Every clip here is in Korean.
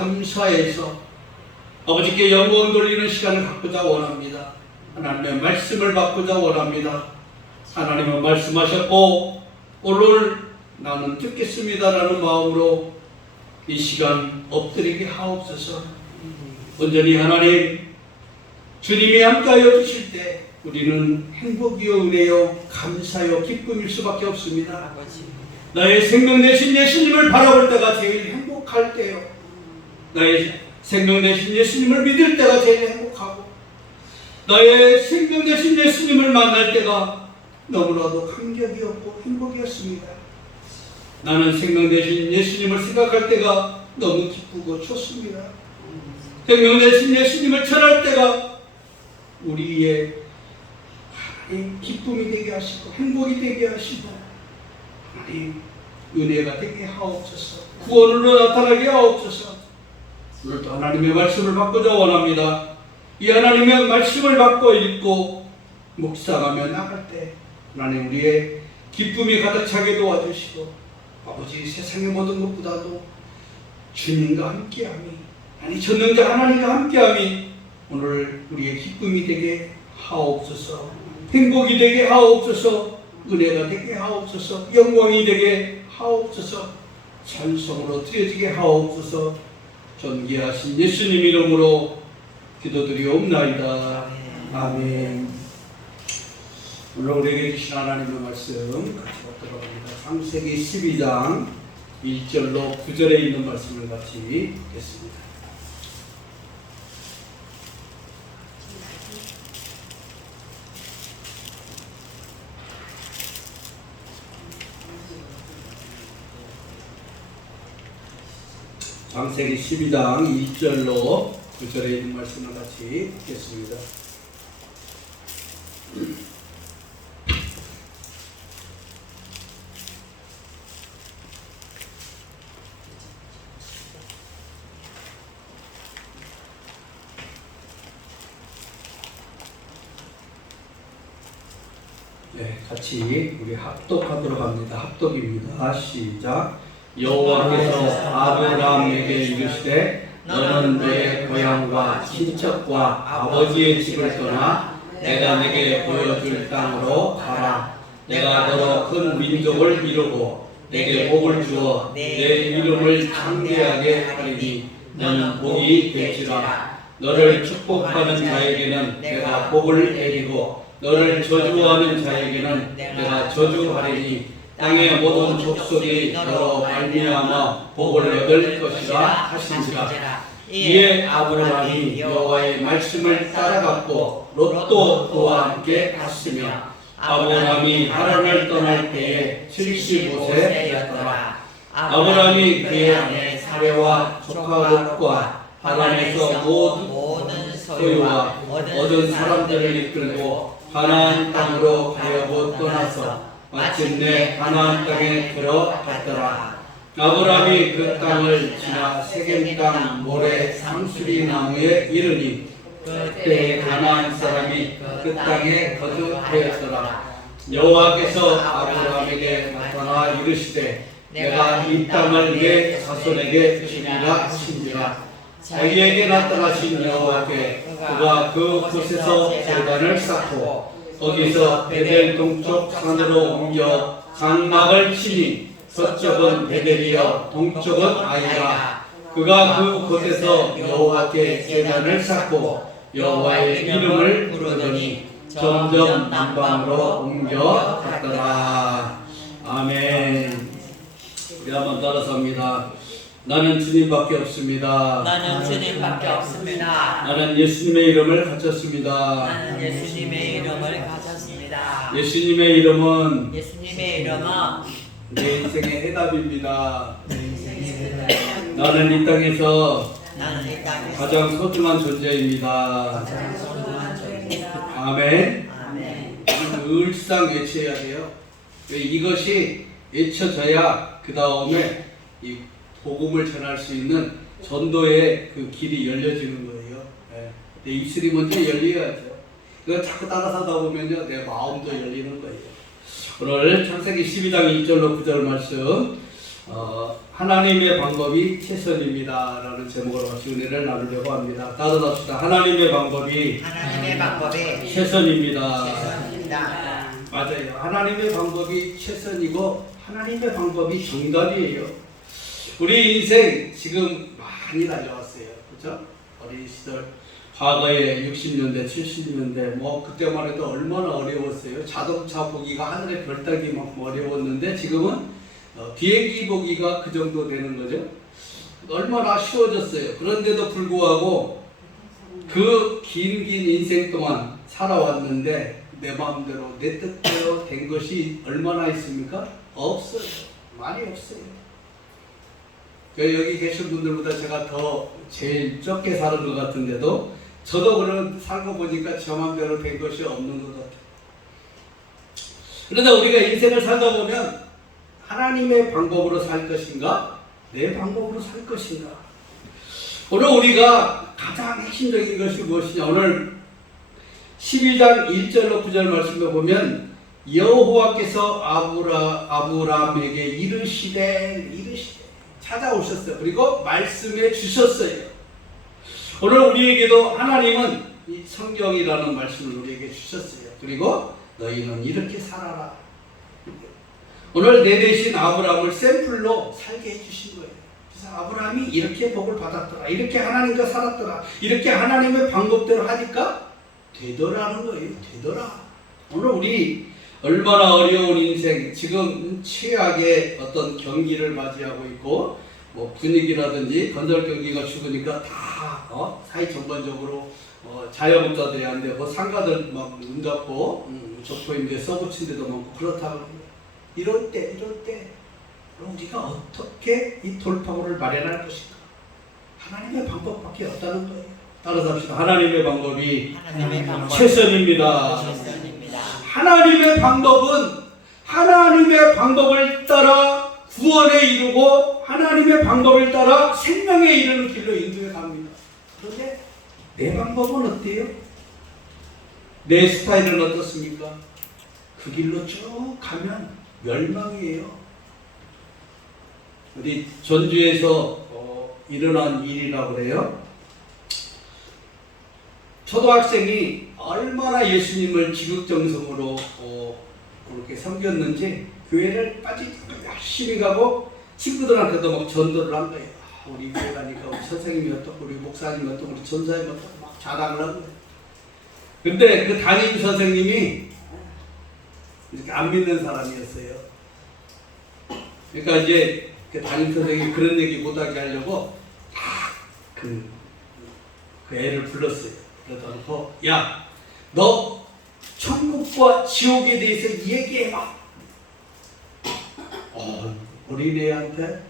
감사해서 아버지께 영광 돌리는 시간을 갖고자 원합니다. 하나님의 말씀을 받고자 원합니다. 하나님은 말씀하셨고 오늘 나는 듣겠습니다라는 마음으로 이 시간 엎드리게 하옵소서. 온전히 하나님 주님이 함께하여 주실 때 우리는 행복이요 은혜요 감사요 기쁨일 수밖에 없습니다. 나의 생명 되신 예수님을 바라볼 때가 제일 행복할 때요. 나의 생명 되신 예수님을 믿을 때가 제일 행복하고 나의 생명 되신 예수님을 만날 때가 너무나도 감격이었고 행복이었습니다. 나는 생명 되신 예수님을 생각할 때가 너무 기쁘고 좋습니다. 생명 되신 예수님을 전할 때가 우리의 기쁨이 되게 하시고 행복이 되게 하시고 하나님 은혜가 되게 하옵소서. 구원으로 나타나게 하옵소서. 오늘도 하나님의 말씀을 받고자 원합니다. 이 하나님의 말씀을 받고 읽고 묵상하며 나갈 때 하나님 우리의 기쁨이 가득 차게 도와주시고 아버지 세상의 모든 것보다도 주님과 함께함이 아니 전능자 하나님과 함께함이 오늘 우리의 기쁨이 되게 하옵소서. 행복이 되게 하옵소서. 은혜가 되게 하옵소서. 영광이 되게 하옵소서. 찬송으로 드려지게 하옵소서. 존귀하신 예수님 이름으로 기도드리옵나이다. 아멘. 오늘 우리에게 주신 하나님의 말씀 같이 받도록 합니다. 창세기 12장 1절로 9절에 있는 말씀을 같이 읽겠습니다. 창세기 12장 1절로 9절에 있는 말씀을 같이 읽겠습니다. 네, 같이 우리 합독하도록 합니다. 합독입니다. 시작. 여호와께서 아브라함에게 이르시되 너는 너의 고향과 친척과 아버지의 집을 떠나 내가 내게 보여줄 땅으로 가라. 내가 너로 큰 민족을 이루고 내게 복을 주어 내 이름을 창대하게 하리니 너는 복이 될지라. 너를 축복하는 자에게는 내가 복을 내리고 너를 저주하는 자에게는 내가 저주하리니 땅의 모든 족속이 너로 말미암아 복을 얻을 것이라 하신지라. 이에 아브라함이 여호와의 말씀을 따라갔고 롯도 그와 함께 갔으며 아브라함이 하란을 떠날 때에 75세였더라. 아브라함이 그의 아내 사레와 조카 롯과 하란에서 모든 소유와 얻은 사람들을 이끌고 가나안 땅으로 가려고 떠나서 마침내 가나안 땅에 들어갔더라. 아브라함이 그 땅을 지나 세겜 땅 모래 상수리 나무에 이르니 그때 가나안 사람이 그 땅에 거주하였더라. 여호와께서 아브라함에게 나타나 이르시되 내가 이 땅을 내 자손에게 주리라 하신지라. 자기에게 나타나신 여호와께 그가 그 곳에서 제단을 쌓고 거기서 베델 동쪽 산으로 옮겨 장막을 치니 서쪽은 베델이요 동쪽은 아이라. 그가 그 곳에서 여호와께 제단을 쌓고 여호와의 이름을 부르더니 점점 남방으로 옮겨 갔더라. 아멘. 우리 한번 따라서 합니다. 나는 주님밖에 없습니다. 나는 주님밖에 없습니다. 나는 예수님의 이름을 가졌습니다. 나는 예수님의 이름을 가졌습니다. 예수님의 이름은 예수님의 이름은 내 인생의 해답입니다. 나는 이 땅에서 가장 소중한 존재입니다. 아멘. 늘상 외쳐야 돼요. 이것이 외쳐져야 그 다음에 이 복음을 전할 수 있는 전도의 그 길이 열려지는 거예요. 내 입술이 먼저 열려야죠. 그거 자꾸 따라서다 보면요, 내 마음도 열리는 거예요. 오늘 창세기 12장 1절로 9절 말씀 하나님의 방법이 최선입니다 라는 제목으로 같이 은혜를 나누려고 합니다. 따라합시다. 하나님의 방법이 최선입니다. 최선입니다. 맞아요. 하나님의 방법이 최선이고 하나님의 방법이 정답이에요. 우리 인생 지금 많이 달려왔어요. 그렇죠? 어린 시절 과거에 60년대, 70년대 뭐 그때만 해도 얼마나 어려웠어요. 자동차 보기가 하늘의 별 따기만큼 어려웠는데 지금은 비행기 보기가 그 정도 되는 거죠. 얼마나 쉬워졌어요. 그런데도 불구하고 그 긴 인생 동안 살아왔는데 내 마음대로 내 뜻대로 된 것이 얼마나 있습니까? 없어요. 많이 없어요. 여기 계신 분들보다 제가 더 제일 적게 사는 것 같은데도 저도 그런 살고 보니까 저 마음대로 된 것이 없는 것 같아요. 그러다 우리가 인생을 살다 보면 하나님의 방법으로 살 것인가? 내 방법으로 살 것인가? 오늘 우리가 가장 핵심적인 것이 무엇이냐? 오늘 12장 1절로 9절 말씀을 보면 여호와께서 아브라함에게 이르시되 찾아오셨어요. 그리고 말씀해 주셨어요. 오늘 우리에게도 하나님은 이 성경이라는 말씀을 우리에게 주셨어요. 그리고 너희는 이렇게 살아라. 오늘 내 대신 아브라함을 샘플로 살게 해주신 거예요. 그래서 아브라함이 이렇게 복을 받았더라. 이렇게 하나님과 살았더라. 이렇게 하나님의 방법대로 하니까 되더라는 거예요. 되더라. 오늘 우리 얼마나 어려운 인생, 지금 최악의 어떤 경기를 맞이하고 있고 뭐 분위기라든지 건설 경기가 죽으니까 다 사회 전반적으로 자영업자들이 안 되고 상가들 막 문 닫고 조포임대 써붙인 데도 많고 그렇다고. 이럴 때 우리가 어떻게 이 돌파구를 마련할 것인가? 하나님의 방법밖에 없다는 거예요. 따라서 합시다. 하나님의 방법이 최선입니다. 하나님의 방법은 하나님의 방법을 따라 구원에 이르고 하나님의 방법을 따라 생명에 이르는 길로 인도해 갑니다. 그런데 내 방법은 어때요? 내 스타일은 어떻습니까? 그 길로 쭉 가면 멸망이에요. 우리 전주에서 일어난 일이라고 그래요. 초등학생이 얼마나 예수님을 지극정성으로 그렇게 섬겼는지 교회를 빠지지 열심히 가고 친구들한테도 막 전도를 한 거예요. 우리 교회 가니까 우리 선생님이 어떻고 우리 목사님이 어떻고 우리 전사님이 어떻고 막 자랑을 하고. 근데 그 담임 선생님이 이렇게 안 믿는 사람이었어요. 그러니까 이제 그 담임 선생님이 그런 얘기 못하게 하려고 그 애를 불렀어요. 그러다 놓고 야, 너 천국과 지옥에 대해서 얘기해봐. 어린애한테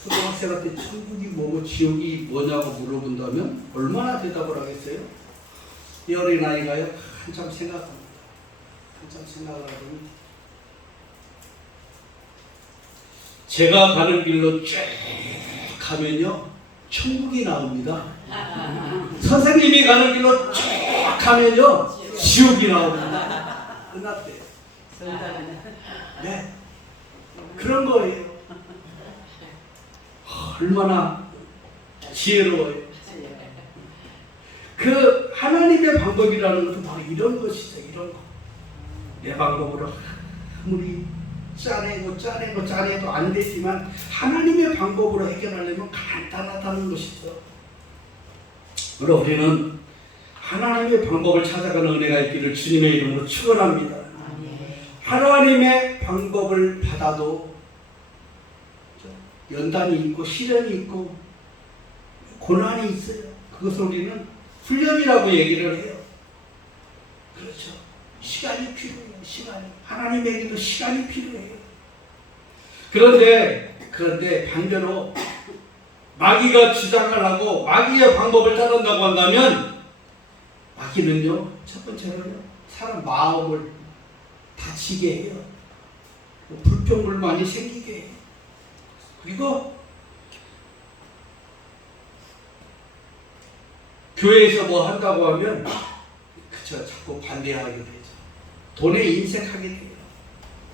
초등학생한테 천국이 뭐고 지옥이 뭐냐고 물어본다면 얼마나 대답을 하겠어요? 이 어린아이가요 한참 생각합니다. 한참 생각을 하더니 제가 가는 길로 쭉 가면요 천국이 나옵니다. 선생님이 가는 길로 쭉 가면요 지옥이 나옵니다. 끝났대요. 네, 그런 거예요. 얼마나 지혜로워요. 그 하나님의 방법이라는 것도 바로 이런 것이죠. 이런 거. 내 방법으로 아무리 짜내도 안 되지만 하나님의 방법으로 해결하려면 간단하다는 것이죠. 그러나 우리는 하나님의 방법을 찾아가는 은혜가 있기를 주님의 이름으로 축원합니다. 하나님의 방법을 받아도 연단이 있고 시련이 있고 고난이 있어요. 그것을 우리는 훈련이라고 얘기를 해요. 그렇죠. 시간이 필요해요. 하나님에게도 시간이 필요해요. 그런데 반대로 마귀가 주장을 하고 마귀의 방법을 따른다고 한다면 마귀는요 첫 번째로요 사람 마음을 다치게 해요. 불평불만이 생기게 해요. 그리고 교회에서 뭐 한다고 하면 그쵸 자꾸 반대하게 되죠. 돈에 인색하게 돼요.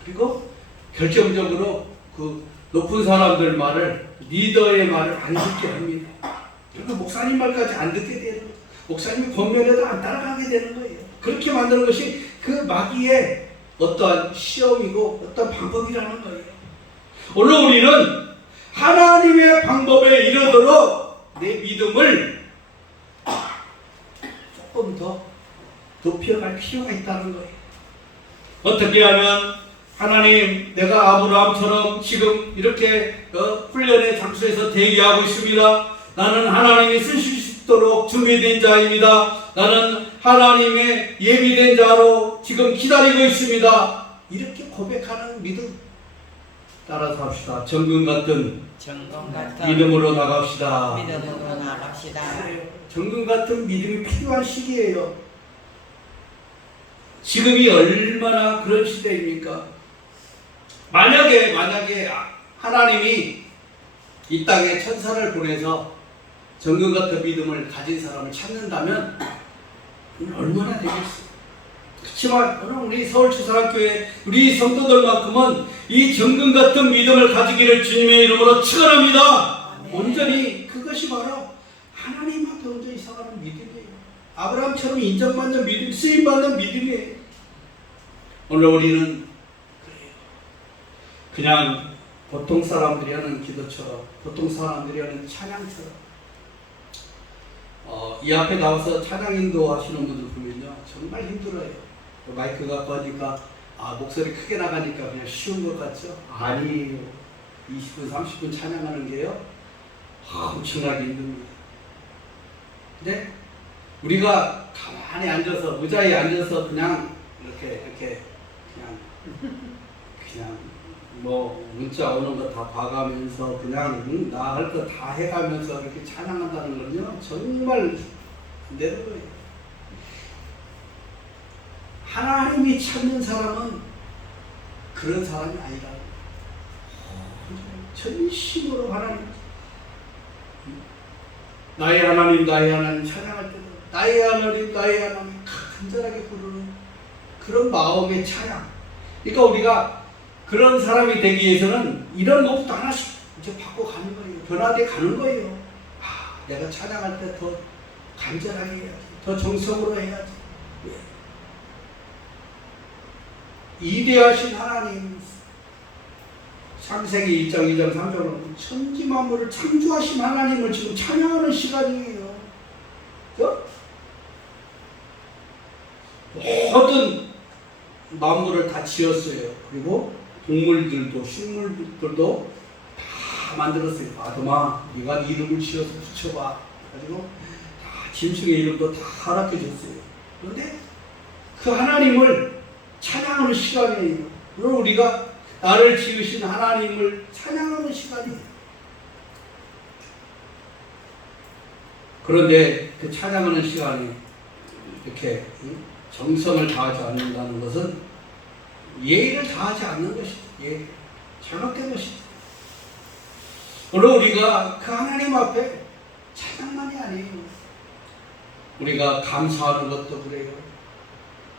그리고 결정적으로 그 높은 사람들 말을, 리더의 말을 안 듣게 합니다. 그리고 목사님 말까지 안 듣게 되는 거예요. 목사님이 권면해도 안 따라가게 되는 거예요. 그렇게 만드는 것이 그 마귀의 어떠한 시험이고 어떤 방법이라는 거예요. 오늘 우리는 하나님의 방법에 이르도록 내 믿음을 조금 더 높여갈 필요가 있다는 거예요. 어떻게 하면 하나님, 내가 아브라함처럼 지금 이렇게 훈련의 장소에서 대기하고 있습니다. 나는 하나님이 쓰실 수 있도록 준비된 자입니다. 나는 하나님의 예비된 자로 지금 기다리고 있습니다. 이렇게 고백하는 믿음 따라서 합시다. 정금 같은 믿음으로 나갑시다. 믿음으로 나갑시다. 정금 같은 믿음이 필요한 시기예요. 지금이 얼마나 그런 시대입니까? 만약에 하나님이 이 땅에 천사를 보내서 정금 같은 믿음을 가진 사람을 찾는다면 얼마나 되겠어요? 그렇지만 오늘 우리 서울초사랑교회 우리 성도들만큼은 이 정금 같은 믿음을 가지기를 주님의 이름으로 축원합니다. 온전히 그것이 바로 하나님 앞에 온전히 서가는 믿음이에요. 아브라함처럼 인정받는 믿음, 쓰임받는 믿음이에요. 오늘 우리는 그래요. 그냥 보통 사람들이 하는 기도처럼, 보통 사람들이 하는 찬양처럼 이 앞에 나와서 찬양 인도하시는 분들 보면요 정말 힘들어요. 마이크가 꺼니까 목소리 크게 나가니까 그냥 쉬운 것 같죠? 아니에요. 20분 30분 찬양하는 게요 엄청나게 힘듭니다. 근데 우리가 가만히 앉아서 의자에 앉아서 그냥 이렇게 그냥 뭐 문자 오는 거 다 봐가면서 그냥 나 할 거 다 해가면서 이렇게 찬양한다는 건요 정말 안 되는 거예요. 하나님이 찾는 사람은 그런 사람이 아니라 전심으로 하나님, 나의 하나님 찬양할 때도 나의 하나님 간절하게 부르는 그런 마음의 찬양. 그러니까 우리가 그런 사람이 되기 위해서는 이런 것부터 하나씩 이제 받고 가는 거예요. 변화돼 가는 거예요. 내가 찬양할 때 더 간절하게 해야지, 더 정성으로 해야지. 이대하신 하나님, 창세기 1장 2장 3장은 천지 만물을 창조하신 하나님을 지금 찬양하는 시간이에요. 모든 만물을 다 지었어요. 그리고 동물들도 식물들도 다 만들었어요. 아담아, 네가 이름을 지어서 붙여봐. 가지고 다 짐승의 이름도 다 허락해줬어요. 그런데 그 하나님을 찬양하는 시간이에요. 그리고 우리가 나를 지으신 하나님을 찬양하는 시간이에요. 그런데 그 찬양하는 시간에 이렇게 정성을 다하지 않는다는 것은 예의를 다하지 않는 것이죠. 예의. 잘못된 것이죠. 물론 우리가 그 하나님 앞에 찬양만이 아니에요. 우리가 감사하는 것도 그래요.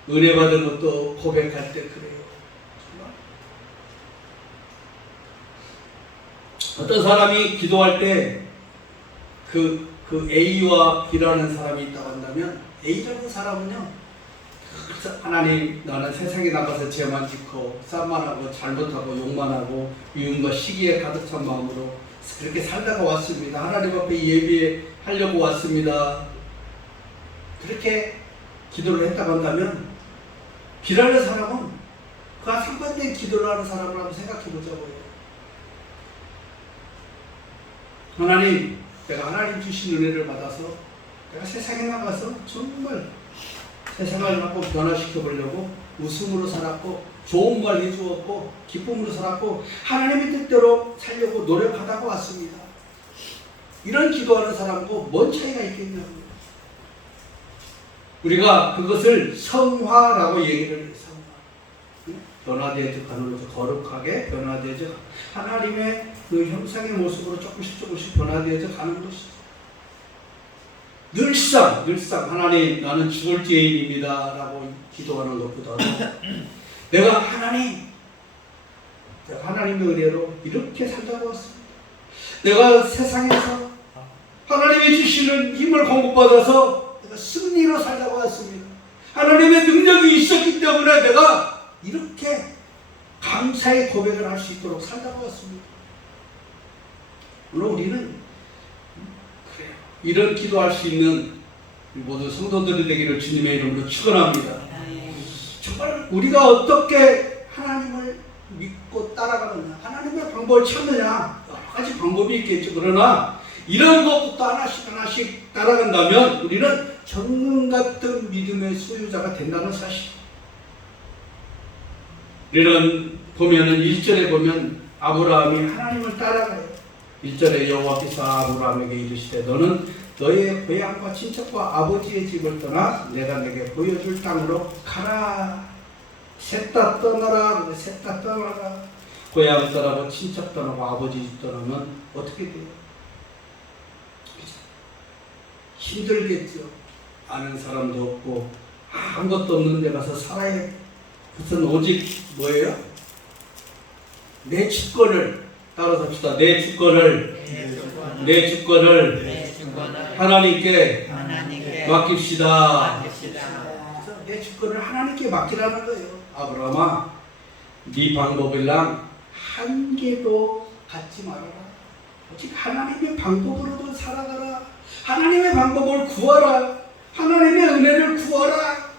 은혜 받은 것도 고백할 때 그래요. 정말. 어떤 사람이 기도할 때 그 A와 B라는 사람이 있다고 한다면 A라는 사람은요 하나님, 나는 세상에 나가서 죄만 짓고 쌈만 하고 잘못하고 욕만 하고 미움과 시기에 가득 찬 마음으로 그렇게 살다가 왔습니다. 하나님 앞에 예배하려고 왔습니다. 그렇게 기도를 했다고 한다면 B라는 사람은 그와 상반된 기도를 하는 사람을 한번 생각해 보자고요. 하나님, 내가 하나님 주신 은혜를 받아서 내가 세상에 나가서 정말 세상을 갖고 변화시켜 보려고 웃음으로 살았고 좋은 말 해주었고 기쁨으로 살았고 하나님의 뜻대로 살려고 노력하다가 왔습니다. 이런 기도하는 사람하고 뭔 차이가 있겠냐고요. 우리가 그것을 성화라고 얘기를 해요. 성화. 변화되어져 가는 거룩하게 변화되어져 하나님의 그 형상의 모습으로 조금씩 변화되어져 가는 것이죠. 늘상 하나님, 나는 죽을 죄인입니다. 라고 기도하는 것보다는 내가 하나님, 내가 하나님의 은혜로 이렇게 살다가 왔습니다. 내가 세상에서 하나님이 주시는 힘을 공급받아서 내가 승리로 살다가 왔습니다. 하나님의 능력이 있었기 때문에 내가 이렇게 감사의 고백을 할 수 있도록 살다가 왔습니다. 물론 우리는 그래요. 이런 기도할 수 있는 모든 성도들이 되기를 주님의 이름으로 축원합니다. 정말 우리가 어떻게 하나님을 믿고 따라가느냐, 하나님의 방법을 찾느냐, 여러 가지 방법이 있겠죠. 그러나 이런 것부터 하나씩 하나씩 따라간다면 우리는 정금 같은 믿음의 소유자가 된다는 사실. 우리는 보면은 1절에 보면 아브라함이 하나님을 따라가요. 1절에 여호와께서 아브라함에게 이르시되 너는 너의 고향과 친척과 아버지의 집을 떠나 내가 내게 보여줄 땅으로 가라. 셋 다 떠나라. 셋 다 떠나라. 고향 떠나고 친척 떠나고 아버지 집 떠나면 어떻게 돼요? 힘들겠죠. 아는 사람도 없고 아무것도 없는 데 가서 살아야 돼. 그것은 오직 뭐예요? 내 주권을 따라서 합시다. 내 주권을 하나님께 맡깁시다. 그래서 내 주권을 하나님께 맡기라는 거예요. 아브라함아, 네 방법이랑 한 개도 갖지 말아라. 오직 하나님의 방법으로도 살아가라. 하나님의 방법을 구하라. 하나님의 은혜를 구하라.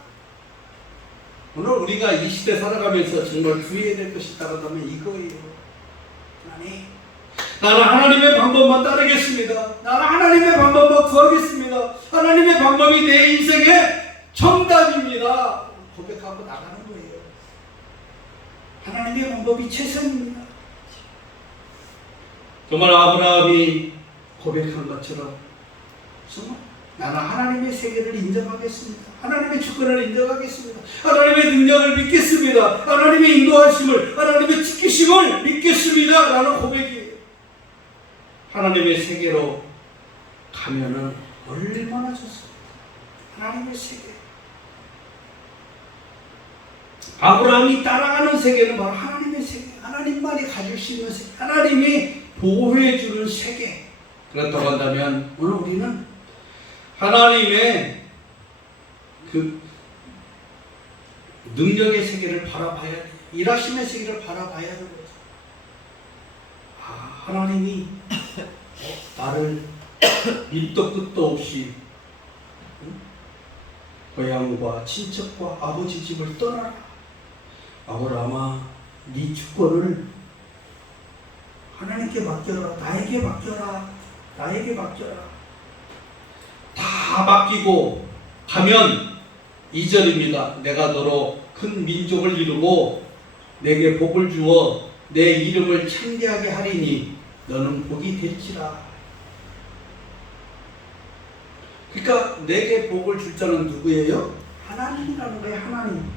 오늘 우리가 이 시대 살아가면서 정말 구해야 될 것이 있다면 이거예요. 하나님, 나는 하나님의 방법만 따르겠습니다. 나는 하나님의 방법만 구하겠습니다. 하나님의 방법이 내 인생의 정답입니다. 고백하고 나가는 거예요. 하나님의 방법이 최선입니다. 정말 아브라함이 고백한 것처럼 정말 나는 하나님의 세계를 인정하겠습니다. 하나님의 주권을 인정하겠습니다. 하나님의 능력을 믿겠습니다. 하나님의 인도하심을, 하나님의 지키심을 믿겠습니다. 라는 고백이에요. 하나님의 세계로 가면은 얼마나 좋습니까? 하나님의 세계. 아브라함이 따라가는 세계는 바로 하나님의 세계. 하나님만이 가질 수 있는 세계. 하나님이 보호해 주는 세계. 그렇다고 한다면 오늘 우리는 하나님의 그 능력의 세계를 바라봐야 돼. 일하심의 세계를 바라봐야 되는 거죠. 하나님이 나를 밑도 끝도 없이 고향과 친척과 아버지 집을 떠나라. 아브라함아, 네 주권을 하나님께 맡겨라. 나에게 맡겨라. 나에게 맡겨라. 다 맡기고 가면 2절입니다. 내가 너로 큰 민족을 이루고 내게 복을 주어 내 이름을 창대하게 하리니 너는 복이 될지라. 그러니까 내게 복을 줄 자는 누구예요? 하나님이라는 거예요. 하나님.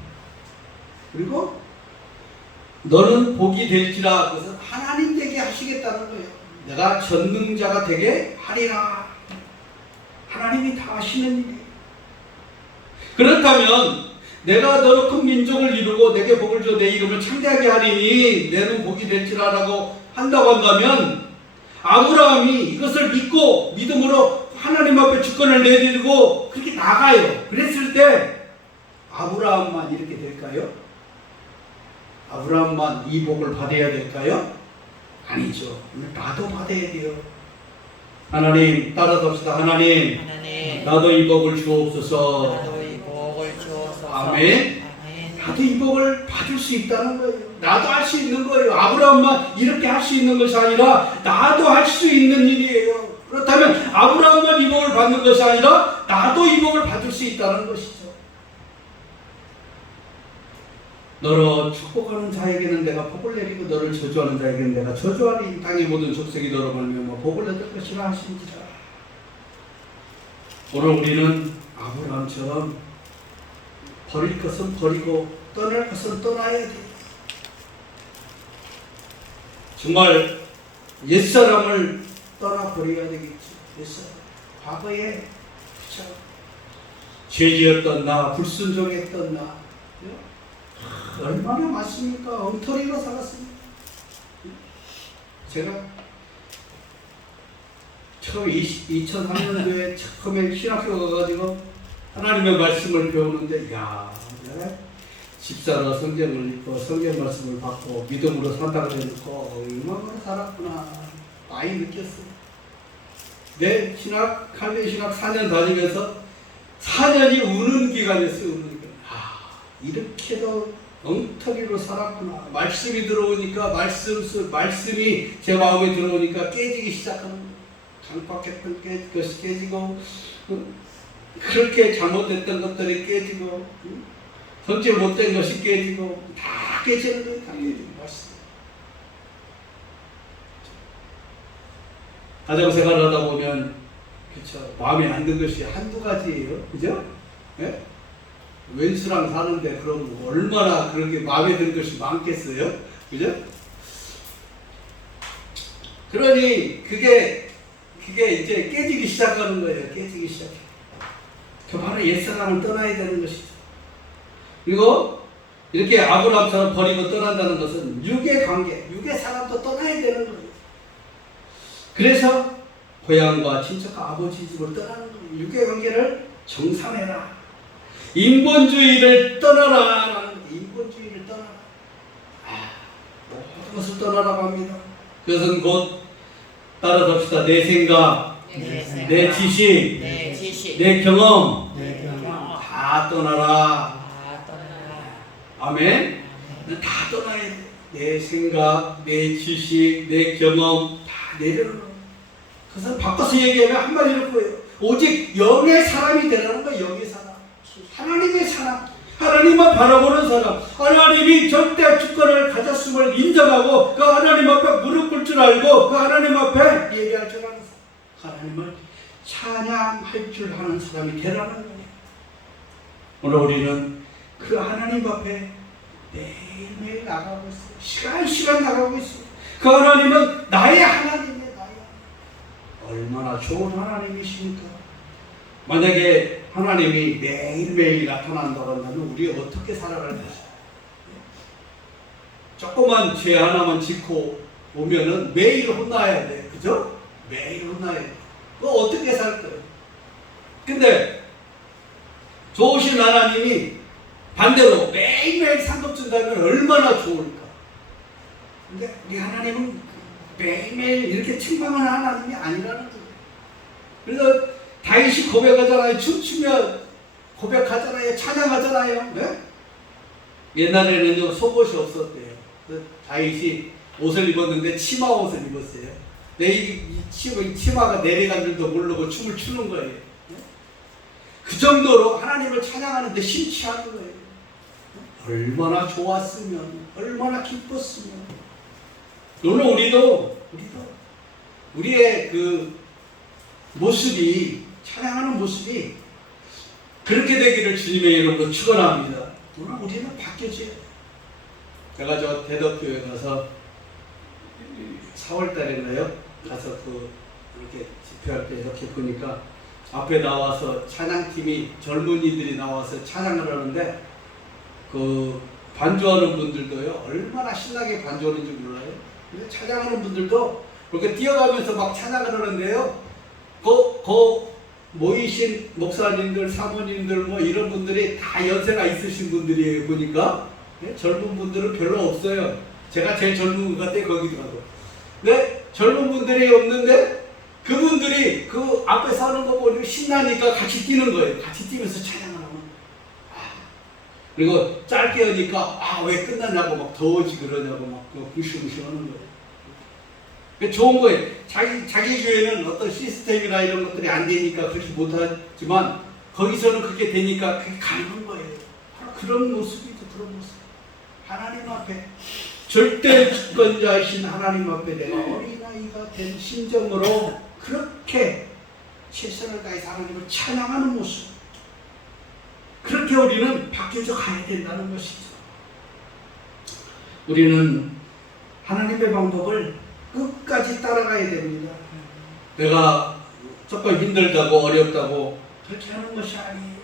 그리고 너는 복이 될지라. 그것은 하나님 되게 하시겠다는 거예요. 내가 전능자가 되게 하리라. 하나님이 다 하시는 일이에요. 그렇다면 내가 너로 큰 민족을 이루고 내게 복을 줘 내 이름을 창대하게 하리니 너는 복이 될지라라고 한다고 한다면 아브라함이 이것을 믿고 믿음으로 하나님 앞에 주권을 내드리고 그렇게 나가요. 그랬을 때 아브라함만 이렇게 될까요? 아브라함만 이 복을 받아야 될까요? 아니죠. 나도 받아야 돼요. 하나님 따라서 합시다. 하나님, 나도 이 복을 주옵소서. 아멘. 나도 이 복을 받을 수 있다는 거예요. 나도 할 수 있는 거예요. 아브라함만 이렇게 할 수 있는 것이 아니라 나도 할 수 있는 일이에요. 그렇다면 아브라함만 이 복을 받는 것이 아니라 나도 이 복을 받을 수 있다는 것이죠. 너로 축복하는 자에게는 내가 복을 내리고 너를 저주하는 자에게는 내가 저주하리. 땅의 모든 족속이 너로 말미암아 복을 얻을 것이라 하신지라. 오늘 우리는 아브라함처럼 버릴 것은 버리고 떠날 것은 떠나야 돼. 정말 옛사람을 떠나버려야 되겠죠. 옛사람. 과거에 그쵸? 죄지었던 나, 불순종했던 나 얼마나 많습니까? 엉터리로 살았습니다. 제가 처음 2003년도에 처음에 신학교 가가지고 하나님의 말씀을 배우는데, 야, 집사로 성경을 읽고 성경 말씀을 받고 믿음으로 산다고 해놓고 얼마나 살았구나 많이 느꼈어요. 내 신학, 칼빈 신학 4년 다니면서 4년이 우는 기간이었어요. 우는 기간. 이렇게도 엉터리로 살았구나. 말씀이 들어오니까 말씀이 제 마음에 들어오니까 깨지기 시작하는 거예요. 강박했던 것이 깨지고, 그렇게 잘못됐던 것들이 깨지고, 성질 못된 것이 깨지고, 다 깨지는 거예요. 다 깨지는 말씀. 가정생활을 하다 보면, 그쵸, 마음에 안 든 것이 한두 가지예요. 그죠? 예? 왼수랑 사는데 그럼 얼마나 그렇게 마음에 든 것이 많겠어요? 그죠? 그러니 그게 이제 깨지기 시작하는 거예요. 깨지기 시작해. 그 바로 옛사람을 떠나야 되는 것이죠. 그리고 이렇게 아브라함처럼 버리고 떠난다는 것은 육의 관계, 육의 사람도 떠나야 되는 거예요. 그래서 고향과 친척과 아버지 집을 떠나는 거예요. 육의 관계를 정산해라. 인본주의를 떠나라. 인본주의를 떠나라. 모든 것을 떠나라고 합니다. 그것은 곧 따라갑시다. 내 생각, 내 지식, 내 경험, 다 떠나라. 아멘. 다 떠나야 돼. 내 생각, 내 지식, 내 경험 다 내려놓는 거예요. 그래서 바꿔서 얘기하면 한마디로 거예요. 오직 영의 사람이 되라는 거예요. 영의 사람. 하나님의 사람. 하나님만 바라보는 사람. 하나님이 절대 주권을 가졌음을 인정하고 그 하나님 앞에 무릎 꿇을 줄 알고 그 하나님 앞에 예배할 줄 아는 사람. 하나님을 찬양할 줄 아는 사람이 되라는 거예요. 오늘 우리는 그 하나님 앞에 매일매일 나가고 있어요. 시간 나가고 있어요. 그 하나님은 나의 하나님이에요. 얼마나 좋은 하나님이십니까? 만약에 하나님이 매일매일 나타난다고 한다면 우리 어떻게 살아갈 것이야? 조그만 죄 하나만 짓고 오면은 매일 혼나야 돼. 그죠? 매일 혼나야 돼. 그거 어떻게 살 거예요? 근데 좋으신 하나님이 반대로 매일매일 상급 준다면 얼마나 좋을까? 근데 우리 하나님은 매일매일 이렇게 책망하는 하나님이 아니라는 거예요. 그래서 다윗이 고백하잖아요. 춤추며 고백하잖아요. 찬양하잖아요. 네? 옛날에는요 속옷이 없었대요. 다윗이 옷을 입었는데 치마 옷을 입었어요. 이 치마가 내려간 줄도 모르고 춤을 추는 거예요. 네? 그 정도로 하나님을 찬양하는데 심취하는 거예요. 얼마나 좋았으면, 얼마나 기뻤으면. 오늘 우리도 우리의 그 모습이, 찬양하는 모습이 그렇게 되기를 주님의 이름으로 축원합니다. 오늘 우리는 바뀌어져야 돼요. 제가 저 대덕교회 가서 4월달인가요? 가서 이렇게 집회할 때 이렇게 보니까 앞에 나와서 찬양팀이 젊은이들이 나와서 찬양을 하는데 그 반주하는 분들도요 얼마나 신나게 반주하는지 몰라요. 근데 찬양하는 분들도 그렇게 뛰어가면서 막 찬양을 하는데요. 모이신 목사님들, 사모님들 뭐 이런 분들이 다 연세가 있으신 분들이에요. 보니까 네? 젊은 분들은 별로 없어요. 제가 제일 젊은 것 같아요. 거기도 가도. 네? 젊은 분들이 없는데 그분들이 그 앞에 서는 거 보니 신나니까 같이 뛰는 거예요. 같이 뛰면서 찬양을 하면. 그리고 짧게 하니까 왜 끝났냐고 막 더워지 그러냐고 막 부시부시 하는 거예요. 좋은 거예요. 자기 교회는 어떤 시스템이나 이런 것들이 안 되니까 그렇게 못하지만 거기서는 그렇게 되니까 그게 가능한 거예요. 바로 그런 모습이죠. 그런 모습. 하나님 앞에 절대 주권자이신 하나님 앞에 내가 어린아이가 된 심정으로 그렇게 최선을 다해서 하나님을 찬양하는 모습. 그렇게 우리는 바뀌어져 가야 된다는 것이죠. 우리는 하나님의 방법을 끝까지 따라가야 됩니다. 내가 조금 힘들다고 어렵다고 그렇게 하는 것이 아니에요.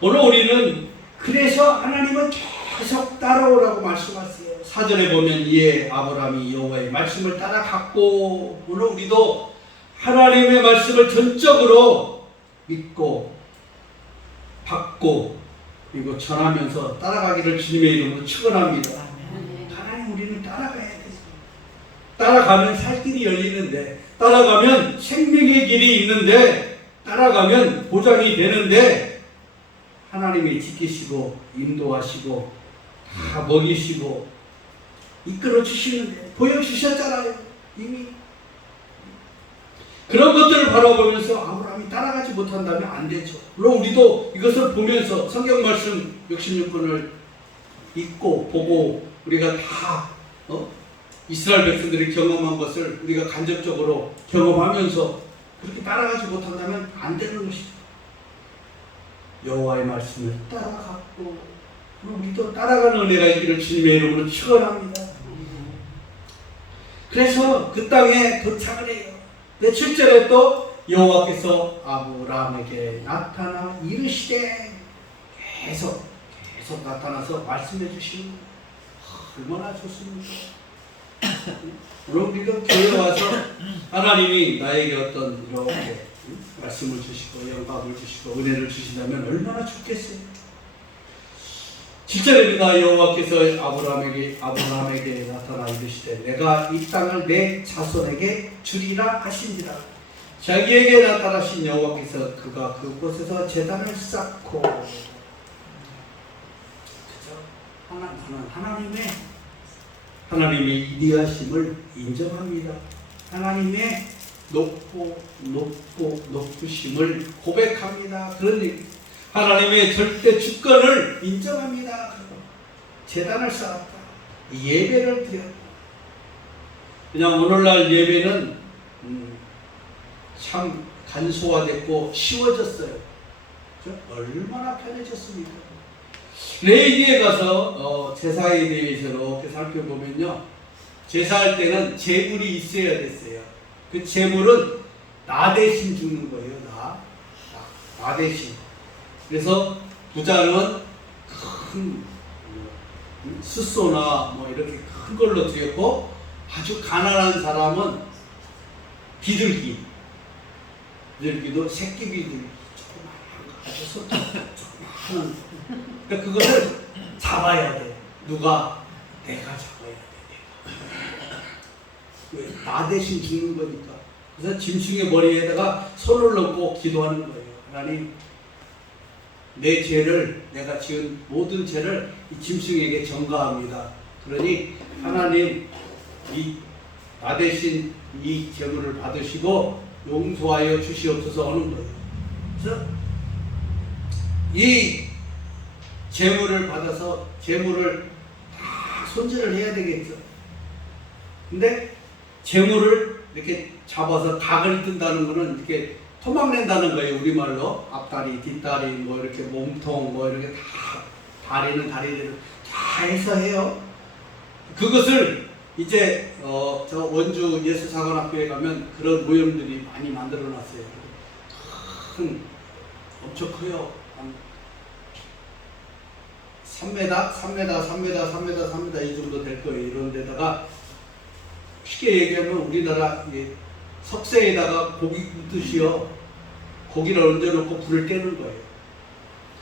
오늘 우리는 그래서 하나님은 계속 따라오라고 말씀하세요. 4절에 보면 이에 아브라함이 여호와의 말씀을 따라갔고, 오늘 우리도 하나님의 말씀을 전적으로 믿고 받고 그리고 전하면서 따라가기를 주님의 이름으로 축원합니다. 하나님 우리는 따라가야 돼요. 따라가면 살 길이 열리는데, 따라가면 생명의 길이 있는데, 따라가면 보장이 되는데, 하나님이 지키시고 인도하시고 다 먹이시고 이끌어 주시는데, 보여주셨잖아요. 이미 그런 것들을 바라보면서 아브라함이 따라가지 못한다면 안 되죠. 물론 우리도 이것을 보면서 성경 말씀 66권을 읽고 보고 우리가 다 이스라엘 백성들이 경험한 것을 우리가 간접적으로 경험하면서 그렇게 따라가지 못한다면 안 되는 것이죠. 여호와의 말씀을 따라갔고 우리도 따라가는 은혜가 있기를 주님의 이름으로 축원합니다. 그래서 그 땅에 도착을 해요. 7절에 또 여호와께서 아브라함에게 나타나 이르시되, 계속 나타나서 말씀해 주시는 얼마나 좋습니까? 오늘 우리가 교회 와서 하나님이 나에게 어떤 이렇게 말씀을 주시고 영감을 주시고 은혜를 주신다면 얼마나 좋겠어요. 7절입니다. 여호와께서 아브라함에게 나타나 이르시되 내가 이 땅을 내 자손에게 주리라 하신지라. 자기에게 나타나신 여호와께서 그가 그곳에서 제단을 쌓고, 그죠? 나는 하나님의 이디하심을 인정합니다. 하나님의 높으심을 고백합니다. 그런 얘기. 하나님의 절대 주권을 인정합니다. 제단을 쌓았다. 예배를 드렸다. 그냥 오늘날 예배는 참 간소화됐고 쉬워졌어요. 얼마나 편해졌습니까? 레위기에 가서 제사에 대해서 이렇게 살펴보면요, 제사할 때는 제물이 있어야 됐어요. 그 제물은 나 대신 주는 거예요. 나 대신. 그래서 부자는 큰 숫소나 뭐 이렇게 큰 걸로 드렸고, 아주 가난한 사람은 비둘기도 새끼 비둘기 조그마한 거, 아주 조그마한. 그러니까 그거를 잡아야 돼. 누가? 내가 잡아야 돼. 왜? 나 대신 주는 거니까. 그래서 짐승의 머리에다가 손을 넣고 기도하는 거예요. 하나님, 내 죄를, 내가 지은 모든 죄를 이 짐승에게 전가합니다. 그러니 하나님, 나 대신 이 제물을 받으시고 용서하여 주시옵소서 하는 거예요. 그래서 이 제물을 받아서 제물을 다 손질을 해야 되겠죠. 근데 제물을 이렇게 잡아서 각을 뜬다는 거는 이렇게 토막낸다는 거예요. 우리말로 앞다리, 뒷다리, 뭐 이렇게 몸통, 뭐 이렇게 다 다리를 다 해서 해요. 그것을 이제 저 원주 예수사관학교에 가면 그런 모형들이 많이 만들어놨어요. 엄청 커요. 3m 이 정도 될 거예요. 이런 데다가 쉽게 얘기하면 우리나라 석쇠에다가 고기 굽듯이요, 고기를 얹어놓고 불을 떼는 거예요.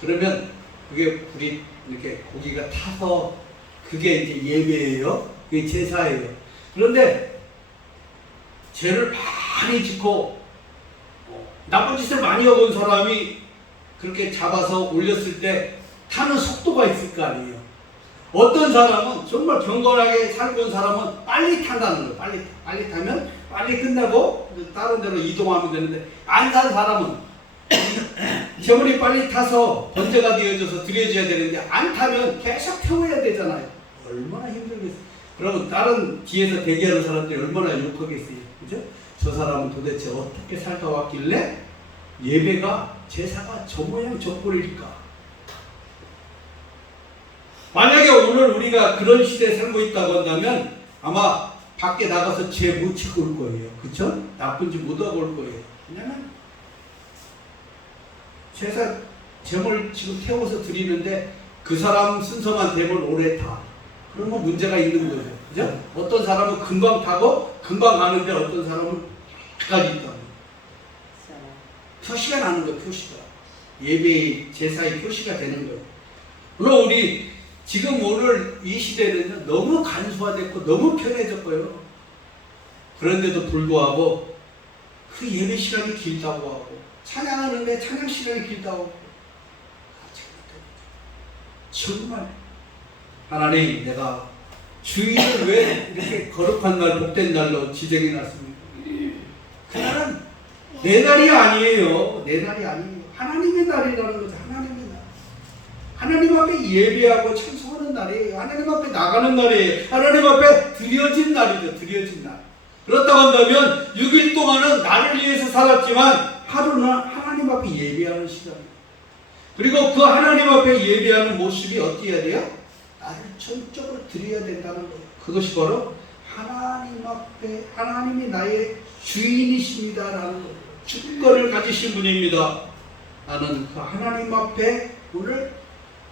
그러면 그게 불이 이렇게 고기가 타서 그게 이제 예배예요. 그게 제사예요. 그런데 죄를 많이 짓고 나쁜 짓을 많이 해본 사람이 그렇게 잡아서 올렸을 때 타는 속도가 있을 거 아니에요. 어떤 사람은 정말 경건하게 살고 온 사람은 빨리 탄다는 거예요. 빨리 타면 빨리 끝나고 다른 데로 이동하면 되는데, 안 탄 사람은 제물이 빨리 타서 번제가 되어져서 드려져야 되는데 안 타면 계속 태워야 되잖아요. 얼마나 힘들겠어요. 그러면 다른 뒤에서 대기하는 사람들이 얼마나 욕하겠어요. 그죠? 저 사람은 도대체 어떻게 살다 왔길래 예배가, 제사가 저 모양 저 꼴일까? 만약에 오늘 우리가 그런 시대에 살고 있다고 한다면 아마 밖에 나가서 죄 못 지고 올 거예요. 그쵸? 나쁜 짓 못 하고 올 거예요. 왜냐면 제사, 제물 지금 태워서 드리는데 그 사람 순서만 되면 오래 타. 그러면 문제가 있는 거죠. 그죠? 어떤 사람은 금방 타고 금방 가는데 어떤 사람은 끝까지 있다. 표시가 나는 거예요. 표시가. 예배의 제사의 표시가 되는 거예요. 물론 우리 지금 오늘 이 시대는 너무 간소화됐고 너무 편해졌고요. 그런데도 불구하고 그 예배 시간이 길다고 하고 찬양하는데 찬양 시간이 길다고 하고 정말 하나님, 내가 주일을 왜 이렇게 거룩한 날, 복된 날로 지정해 놨습니까? 그날은 내 날이 아니에요. 내 날이 아니에요. 하나님의 날이라는 거죠. 하나님의 날. 하나님 앞에 예배하고 찬송하는 날이에요. 하나님 앞에 나가는 날이에요. 하나님 앞에 드려진 날이죠. 드려진 날. 그렇다고 한다면 6일 동안은 나를 위해서 살았지만 하루는 하나님 앞에 예배하는 시간이에요. 그리고 그 하나님 앞에 예배하는 모습이 어떻게 해야 돼요? 나를 전적으로 드려야 된다는 거예요. 그것이 바로 하나님 앞에 하나님이 나의 주인이십니다라는 거예요. 주권을 가지신 분입니다. 나는 그 하나님 앞에 오늘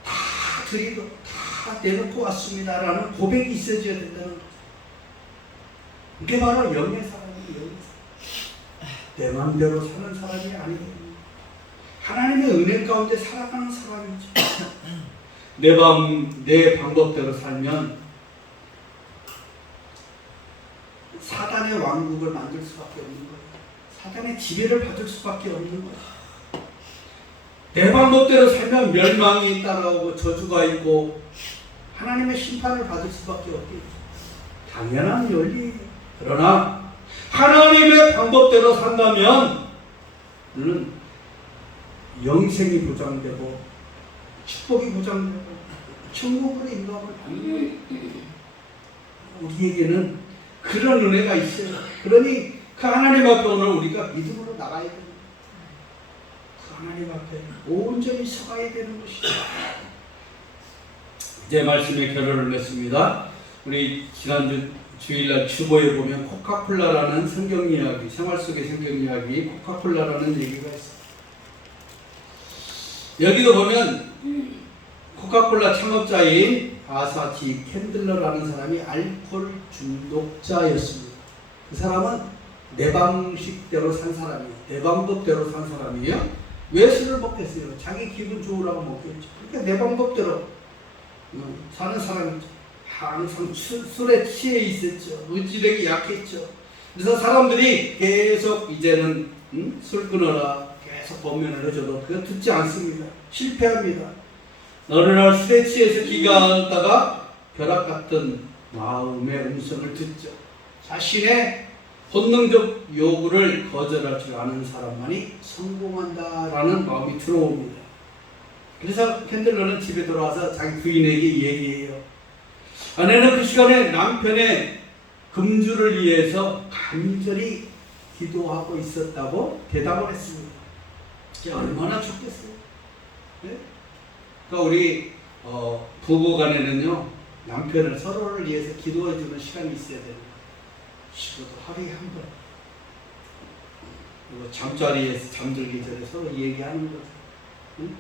다 드리고 다 내놓고 왔습니다라는 고백이 있어져야 된다는 거죠. 그게 바로 영의 사람이에요. 영의 사람. 내 마음대로 사는 사람이 아니에요. 하나님의 은혜 가운데 살아가는 사람이죠. 내 방법대로 살면 사단의 왕국을 만들 수밖에 없는 거예요. 사단의 지배를 받을 수밖에 없는 거예요. 내 방법대로 살면 멸망이 따라오고 저주가 있고 하나님의 심판을 받을 수밖에 없겠죠. 당연한 원리예요. 그러나 하나님의 방법대로 산다면 너는 영생이 보장되고 축복이 보장되고 천국으로 인도함을 받는 거예요. 우리에게는 그런 은혜가 있어요. 그러니 그 하나님 앞에 오늘 우리가 믿음으로 나가야 됩니다. 그 하나님 앞에 온전히 서가야 되는 것이죠. 이제 말씀의 결론을 냈습니다. 우리 지난주 주일날 주보에 보면 코카콜라라는 성경 이야기, 생활 속의 성경 이야기, 코카콜라라는 얘기가 있어요. 여기도 보면 코카콜라 창업자인 아사티 캔들러라는 사람이 알코올 중독자였습니다. 그 사람은 내 방식대로 산 사람이에요. 내 방법대로 산 사람이에요. 왜 술을 먹겠어요? 자기 기분 좋으라고 먹겠죠. 그러니까 내 방법대로 사는 사람이죠. 항상 술에 취해 있었죠. 의지력이 약했죠. 그래서 사람들이 계속 이제는 술 끊어라 계속 범면을 해줘도 그거 듣지 않습니다. 실패합니다. 어느 날 술에 취해서 기가하다가 벼락 같은 마음의 음성을 듣죠. 자신의 본능적 요구를 거절할 줄 아는 사람만이 성공한다라는 마음이 들어옵니다. 그래서 캔들러는 집에 돌아와서 자기 부인에게 얘기해요. 아내는 그 시간에 남편의 금주를 위해서 간절히 기도하고 있었다고 대답을 했습니다. 얼마나 좋겠어요. 네? 그러니까 우리 부부 간에는요, 남편을 서로를 위해서 기도해주는 시간이 있어야 됩니다. 쉬어도 하루에 한 번. 그리고 잠자리에서 잠들기 전에 서로 얘기하는 거죠. 응?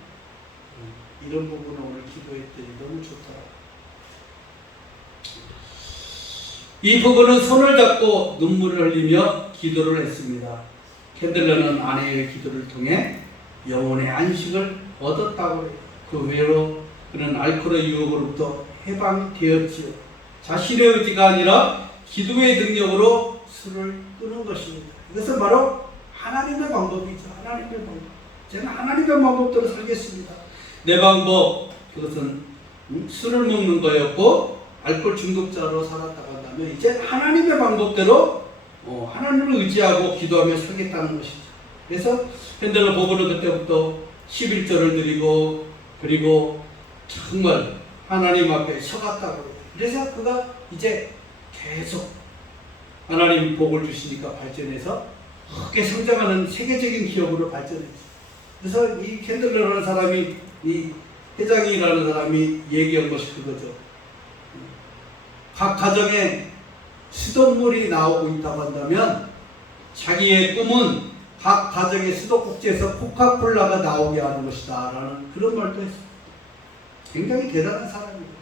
이런 부분을 오늘 기도했더니 너무 좋더라고요. 이 부부는 손을 잡고 눈물을 흘리며 기도를 했습니다. 캔들러는 아내의 기도를 통해 영혼의 안식을 얻었다고 해요. 그 외로 그는 알코올의 유혹으로부터 해방되었지요. 자신의 의지가 아니라 기도의 능력으로 술을 끄는 것입니다. 이것은 바로 하나님의 방법이죠. 하나님의 방법. 저는 하나님의 방법대로 살겠습니다. 내 방법, 그것은 술을 먹는 거였고 알코올 중독자로 살았다고 한다면 이제 하나님의 방법대로 하나님을 의지하고 기도하며 살겠다는 것이죠. 그래서 캔들러 부부는 그때부터 11절을 드리고 그리고 정말 하나님 앞에 서갔다고 해요. 그래서 그가 이제 계속 하나님 복을 주시니까 발전해서 크게 성장하는 세계적인 기업으로 발전했죠. 그래서 이 캔들러라는 사람이, 이 회장이라는 사람이 얘기한 것이 그거죠. 각 가정에 수돗물이 나오고 있다고 한다면 자기의 꿈은 각 가정의 수도꼭지에서 코카콜라가 나오게 하는 것이다. 라는 그런 말도 했습니다. 굉장히 대단한 사람이에요.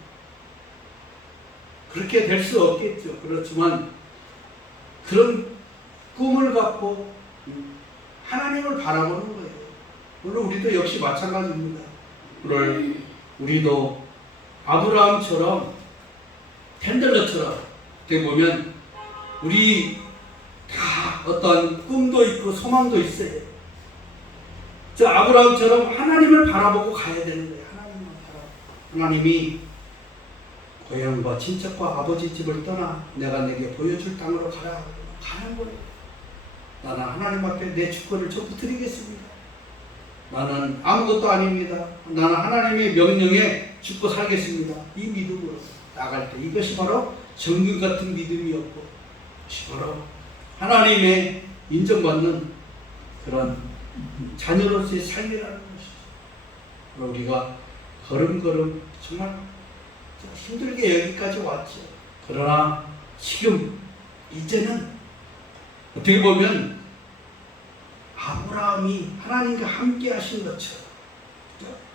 그렇게 될 수 없겠죠. 그렇지만 그런 꿈을 갖고 하나님을 바라보는 거예요. 물론 우리도 역시 마찬가지입니다. 오늘 우리도 아브라함처럼 펜들러처럼 어떻게 보면 우리 다 어떤 꿈도 있고 소망도 있어요. 저 아브라함처럼 하나님을 바라보고 가야 되는 거예요. 하나님만 바라보고. 하나님이 고향과 친척과 아버지 집을 떠나 내가 내게 보여줄 땅으로 가라. 가는 거예요. 나는 하나님 앞에 내 주권을 전부 드리겠습니다. 나는 아무것도 아닙니다. 나는 하나님의 명령에 죽고 살겠습니다. 이 믿음으로 나갈 때 이것이 바로 정금 같은 믿음이었고, 이것이 바로 하나님의 인정받는 그런 자녀로서의 삶이라는 것이죠. 우리가 걸음걸음 정말 힘들게 여기까지 왔죠. 그러나 지금 이제는 어떻게 보면 아브라함이 하나님과 함께 하신 것처럼,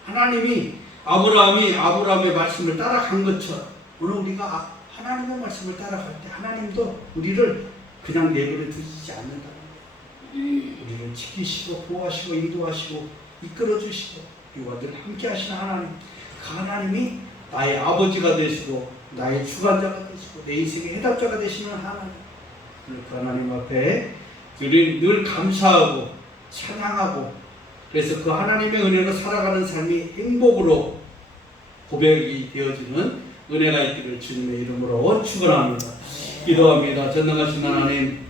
하나님이 아브라함의 말씀을 따라간 것처럼 오늘 우리가 하나님의 말씀을 따라갈 때 하나님도 우리를 그냥 내버려 두시지 않는다는 거예요. 우리를 지키시고 보호하시고 인도하시고 이끌어 주시고 우리와 늘 함께 하시는 하나님, 그 하나님이 나의 아버지가 되시고 나의 주관자가 되시고 내 인생의 해답자가 되시는 하나님, 그 하나님 앞에 우리 늘 감사하고 찬양하고, 그래서 그 하나님의 은혜로 살아가는 삶이 행복으로 고백이 되어지는 은혜가 있기를 주님의 이름으로 축원합니다. 기도합니다. 전능하신 하나님,